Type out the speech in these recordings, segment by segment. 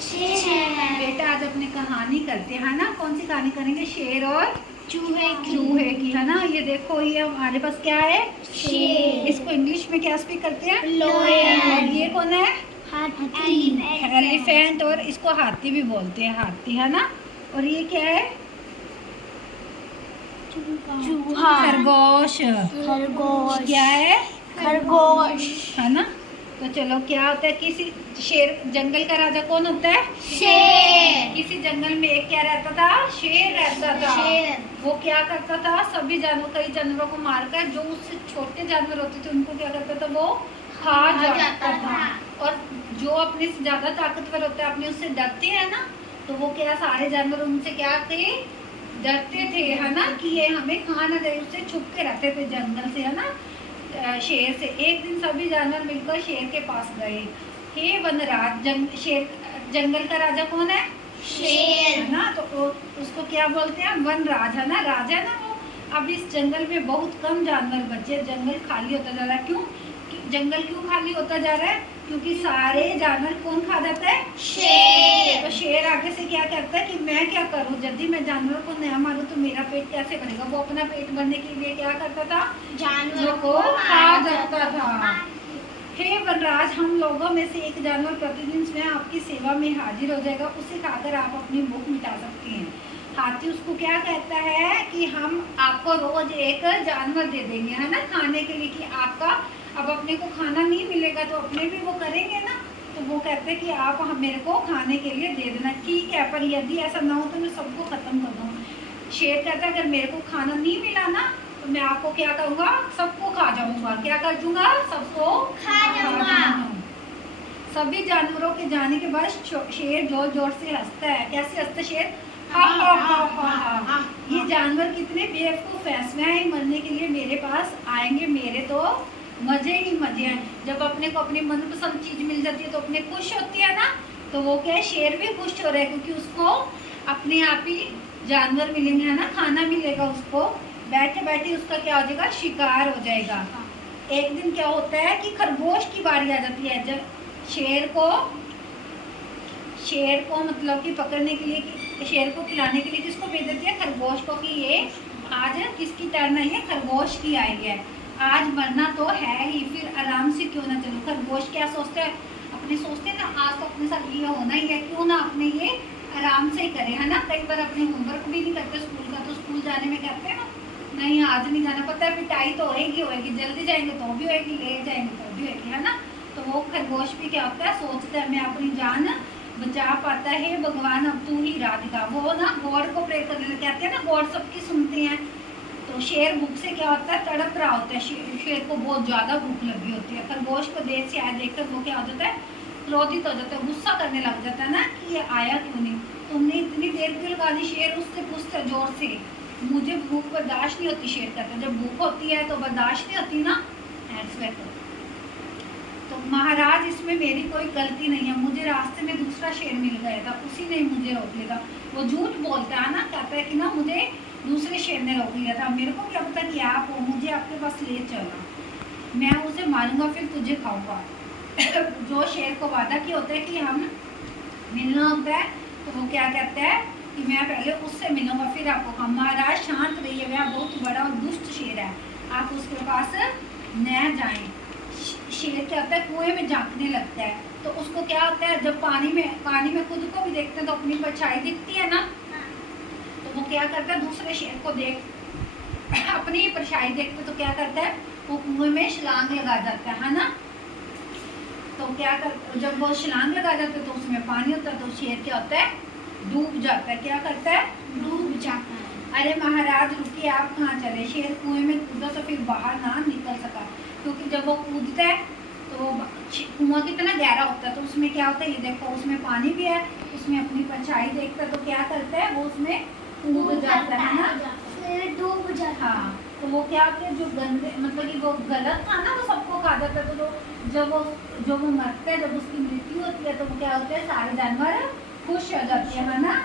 बेटा आज अपनी कहानी करते हैं ना। कौन सी कहानी करेंगे? शेर और चूहे की, है ना। ये देखो, ये हमारे पास क्या है? शेर। इसको इंग्लिश में क्या स्पीक करते हैं? लायन। और ये कौन है? हाथी, एलिफेंट। और इसको हाथी भी बोलते हैं, हाथी, है ना। और ये क्या है? चूहा, खरगोश। क्या है? खरगोश, है ना। तो चलो, क्या होता है? किसी शेर, जंगल का राजा कौन होता है? शेर। किसी जंगल में एक क्या रहता था? शेर रहता था। वो क्या करता था? सभी जानवर, कई जानवरों को मारकर जो उससे छोटे जानवर होते थे उनको क्या करता था? वो खा जाता था। और जो अपने से ज्यादा ताकतवर होता है, अपने उससे डरते हैं ना, तो वो क्या, सारे जानवर उनसे क्या थे? डरते थे, है ना, कि ये हमें खा ना जाए। उससे छुप के रहते थे जंगल से, है ना, शेर से। एक दिन सभी जानवर मिलकर शेर के पास गए। हे वनराज, शेर, जंगल का राजा कौन है? शेर, है ना। तो उसको क्या बोलते हैं? वनराज, है ना, राजा ना वो। अब इस जंगल में बहुत कम जानवर बचे, जंगल खाली होता जा रहा है। क्यों? जंगल क्यों खाली होता जा रहा है? क्योंकि सारे जानवर कौन खा जाता है? शेर। तो शेर आगे से क्या करता है कि मैं क्या करूं, यदि मैं जानवरों को न मारूं तो मेरा पेट कैसे भरेगा। वो अपना पेट भरने के लिए क्या करता था? जानवरों को खा जाता था। हे वनराज, हम लोगों में से एक जानवर प्रतिदिन स्वयं आपकी सेवा में हाजिर हो जाएगा। उसे खाकर आप अपनी भूख मिटा सकती हैं। हाथी उसको क्या कहता है कि हम आपको रोज एक जानवर दे देंगे, है ना, खाने के लिए, कि आपका अब अपने को खाना नहीं मिलेगा तो अपने भी वो करेंगे ना। तो वो कहते हैं कि आप मेरे को खाने के लिए दे देना। ठीक है, पर यदि ऐसा ना हो तो मैं सबको खत्म कर दूँगा। शेर कहता है अगर मेरे को खाना नहीं मिला ना तो मैं आपको क्या करूँगा? सबको खा जाऊँगा। क्या कर दूँगा? सबको खा जाऊँगा। सभी जानवरों के जाने के बाद शेर जोर जोर से हंसता है। कैसे हंसता शेर? हा हा हा हा हा। ये जानवर कितने बेवकूफ है, स्वयं मरने के लिए मेरे पास आएंगे। मेरे तो मजे ही मजे हैं। जब अपने को अपनी मनपसंद चीज मिल जाती है तो अपने खुश होती है ना। तो वो क्या है? शेर भी खुश हो रहा है क्योंकि उसको अपने आप ही जानवर मिलेंगे, है ना, खाना मिलेगा उसको। बैठे बैठे उसका क्या हो जाएगा? शिकार हो जाएगा। एक दिन क्या होता है कि खरगोश की बारी आ जाती है। जब शेर को मतलब कि पकड़ने के लिए, शेर को खिलाने के लिए किसको भेज देती है? खरगोश को, कि ये आज किसकी टर्न है? ये खरगोश की आई है। आज मरना तो है ही, फिर आराम से क्यों ना चलो। खरगोश क्या सोचते हैं? अपने सोचते हैं ना, आज तो अपने साथ ये होना ही है, क्यों ना अपने ये आराम से ही करें, है ना। कई बार अपने होमवर्क भी नहीं करते स्कूल का, तो स्कूल जाने में कहते हैं ना, नहीं आज नहीं जाना, पता है पिटाई तो होएगी, जल्दी जाएंगे तो भी होएगी, लेट जाएंगे तो भी होएगी, है ना। तो वो खरगोश भी क्या होता है? सोचता है मैं अपनी जान बचा पाता है भगवान, अब तू ही राधिका। वो ना गॉड को प्रे करने लगे। कहते हैं ना गॉड सबकी सुनते हैं। तो शेर भूख से क्या होता है? तड़प रहा होता है। शेर को बहुत ज्यादा भूख लगी होती है। खरगोश को देर से आया देखकर वो क्या हो जाता है? क्रोधित हो जाता है, गुस्सा करने लग जाता है ना, कि ये आया क्यों नहीं, तुमने इतनी देर क्यों लगा दी। शेर उससे पूछता है जोर से, मुझे भूख बर्दाश्त नहीं होती। शेर कहता है जब भूख होती है तो बर्दाश्त नहीं होती ना। तो महाराज इसमें मेरी कोई गलती नहीं है, मुझे रास्ते में दूसरा शेर मिल गया था, उसी ने मुझे रोक लिया था। वो झूठ बोलता है ना, कहता है कि ना मुझे दूसरे शेर ने रोक लिया था, मेरे को क्या पता कि आप हो, मुझे आपके पास ले चला, मैं उसे मारूंगा फिर तुझे खाऊंगा। जो शेर को वादा किया होता है कि हम मिलना होता है, तो वो क्या कहता है कि मैं पहले उससे मिलूंगा फिर आपको खाऊं। महाराज शांत रहिए, वह बहुत बड़ा और दुष्ट शेर है, आप उसके पास न जाएं। शेर क्या होता है? कुएं में झांकने लगता है। तो उसको क्या होता है? जब पानी में खुद को भी देखते हैं तो अपनी परछाई दिखती है ना। तो वो क्या करता है? दूसरे शेर को देख अपनी परछाई देखते तो क्या करता है? वो कुएं में छलांग लगा जाता है ना। तो क्या कर, जब वो छलांग लगा जाता है तो उसमें पानी होता है, तो शेर क्या होता है? डूब जाता है। क्या करता है? डूब जाता है। अरे महाराज रुकिए, आप कहाँ चले? शेर कुएं में कूदा तो फिर बाहर ना निकल सका, क्योंकि जब वो कूदता है तो कुआं कितना गहरा होता है, तो उसमें क्या होता है? ये देखो, उसमें पानी भी है, उसमें अपनी परछाई देखता है तो क्या करता है? वो उसमें कूद जाता है ना, डूब जाता है। हाँ, तो वो क्या होता है? जो गंदे मतलब कि वो गलत था ना, वो सबको खा जाता है। तो जब वो मरता है, जब उसकी मृत्यु होती है, तो वो क्या होता है? सारे जानवर खुश हो जाते हैं, है ना।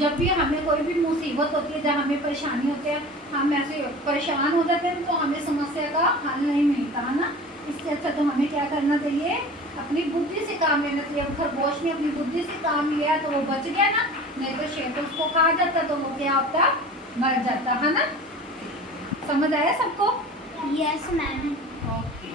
जब भी हमें कोई भी मुसीबत होती है, जब हमें परेशानी होती है, हम ऐसे परेशान हो जाते हैं तो हमें समस्या का हल नहीं मिलता, है ना। इससे अच्छा तो हमें क्या करना चाहिए? अपनी बुद्धि से काम लेना चाहिए। अब खरगोश ने अपनी बुद्धि से काम लिया तो वो बच गया ना, नहीं तो शेर तो उसको खा जाता तो वो क्या होता, मर जाता है ना। समझ आया सबको? Yes ma'am. ओके।